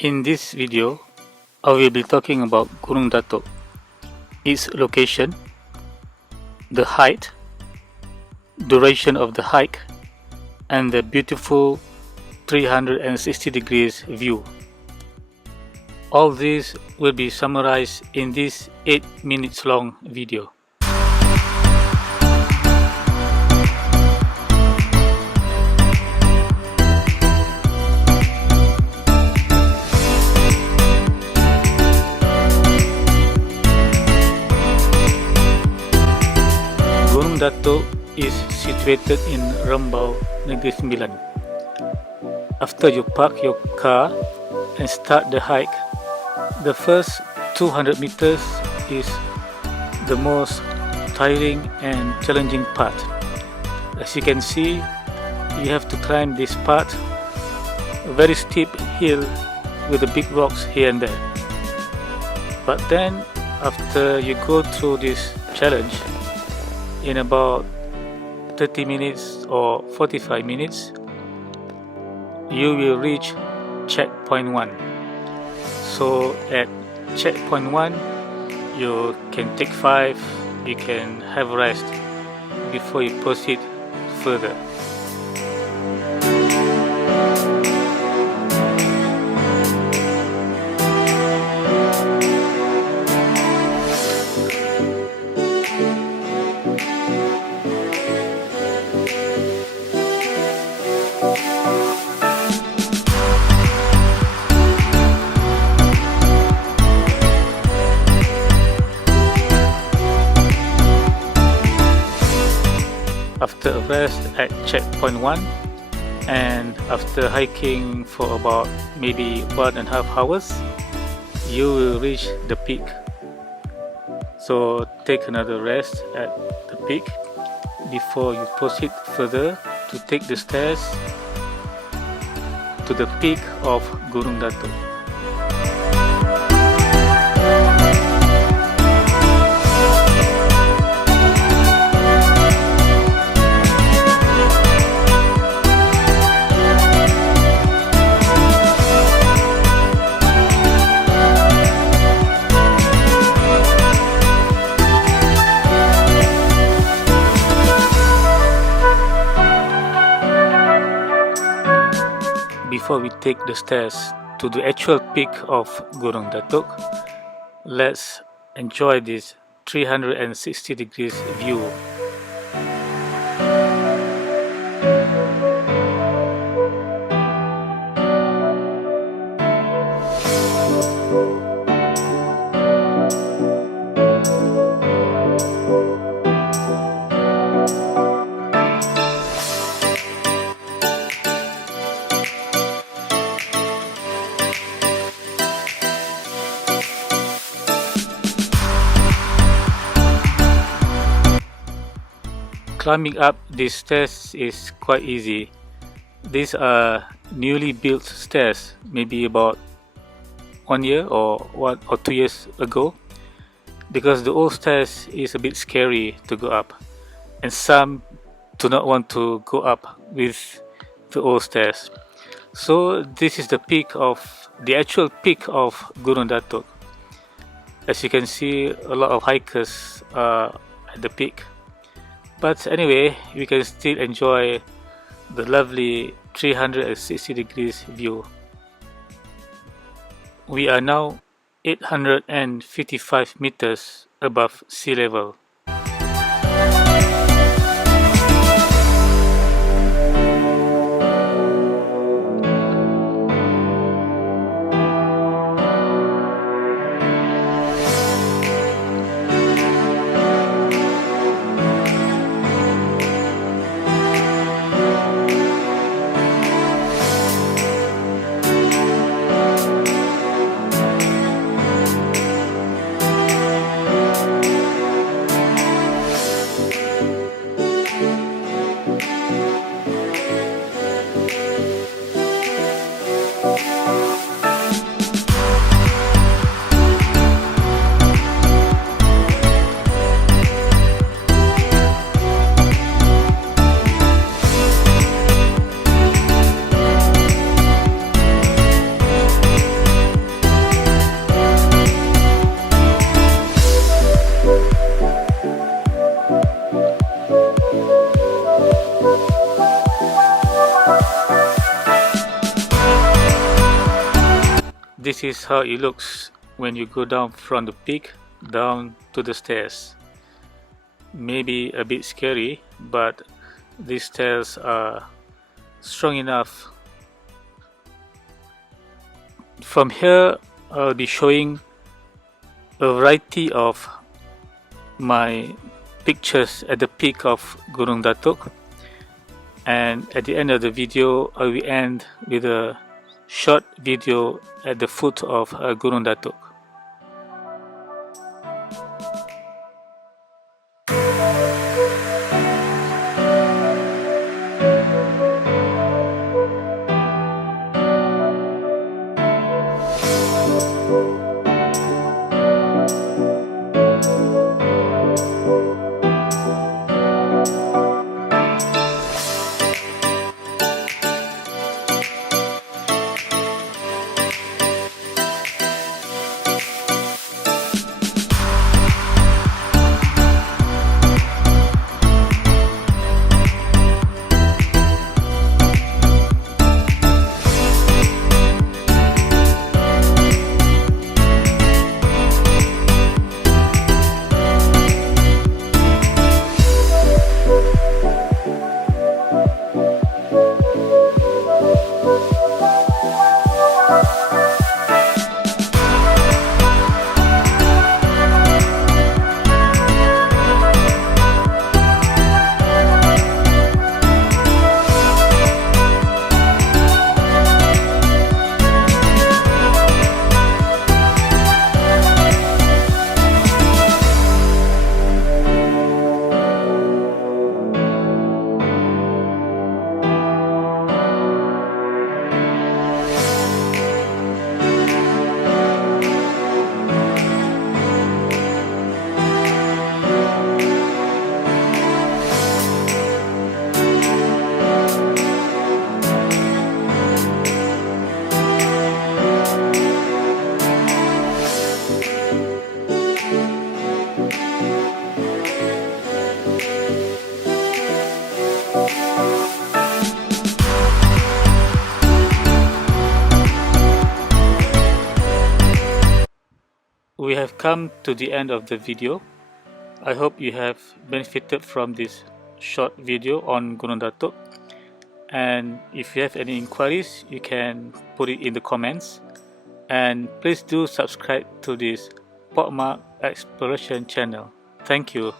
In this video, I will be talking about Gunung Datuk, its location, the height, duration of the hike, and the beautiful 360 degrees view. All this will be summarized in this 8 minutes long video. Gunung Datuk is situated in Rembau Negeri Sembilan. After you park your car and start the hike, the first 200 meters is the most tiring and challenging part. As you can see, you have to climb this part, a very steep hill with the big rocks here and there. But then, after you go through this challenge, in about 30 minutes or 45 minutes, you will reach checkpoint 1. So at checkpoint 1, you can take 5, you can have rest before you proceed further. After a rest at checkpoint 1 and after hiking for about maybe 1.5 hours, you will reach the peak. So take another rest at the peak before you proceed further to take the stairs to the peak of Gunung Datuk. Before we take the stairs to the actual peak of Gunung Datuk, let's enjoy this 360 degrees view. Climbing up these stairs is quite easy. These are newly built stairs, maybe about 1 year or 2 years ago, because the old stairs is a bit scary to go up, and some do not want to go up with the old stairs. So this is the actual peak of Gunung Datuk. As you can see, a lot of hikers are at the peak. But anyway, we can still enjoy the lovely 360 degrees view. We are now 855 meters above sea level. This is how it looks when you go down from the peak down to the stairs. Maybe a bit scary, but these stairs are strong enough. From here, I'll be showing a variety of my pictures at the peak of Gunung Datuk, and at the end of the video I will end with a short video at the foot of Gunung Datuk. We have come to the end of the video. I hope you have benefited from this short video on Gunung Datuk, and if you have any inquiries you can put it in the comments, and please do subscribe to this Pokemon Exploration channel. Thank you.